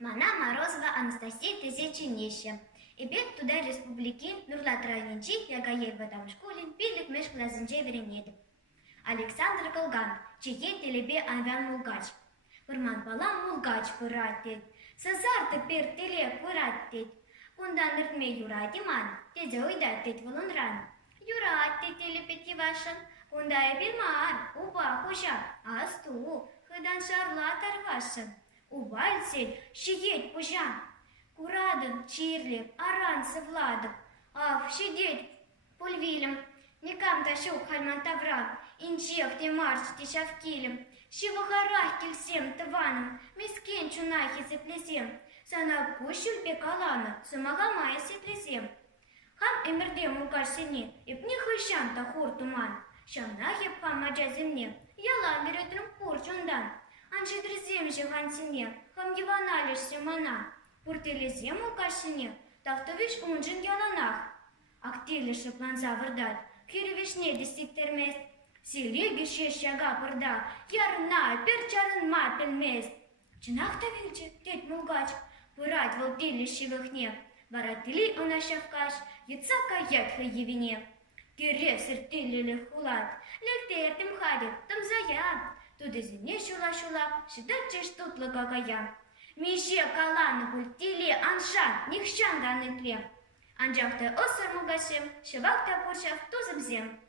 Мана Морозова Анастасия Тысяченища. И бег туда республики Нурлат райончи, ягаел в этом школе, пилик меж глазынче веренеді. Александр Колган, чиен телебе анвян мулгач. Пырман балам мулгач пырат дед. Сазарты пер теле пырат дед. Кундан ныртме юрат иман, тезе ойдат дед волонран. Юрат дед телепети вашан, кундай бирман, уба хожа, асту, хыдан шарлат арвашан. Увальсель, щиеть пужа, курадын, чирлеп, арансы владып, ав, щедеть пульвилем, никам тащук хальман тавран, инчех те марш те шавкилем, щивахарах кельсем таваном, мискен чунахи сеплесем, сана пущуль пекалана, сумагамая сеплесем. Хам эмерде мулкаш сене, и пни хыщан тахур туман, шамнахи памаджа земне, яла меретрым порчундан. Анче дрезем же хансине, хам еваналишься мана. Пуртелезем укашине, тавтовиш унжин яланах. Актелише планза вырдат, киревишне дистиктермес. Селеги шещага пырда, ярна, перчарын мапельмес. Чинах тавилче, тет мулгач, пырать волтелище вихне. Варатили она шавкаш, яцака ятха евине. Кирев сертилили хулат, лектертем хадит, там зая. Туды зине шула-шула, шидачеш тут лагагая. Мише каланы пультили аншан, нихшан ганыкле. Анжакта осар мугашем, шевакта пуршав тузым зем.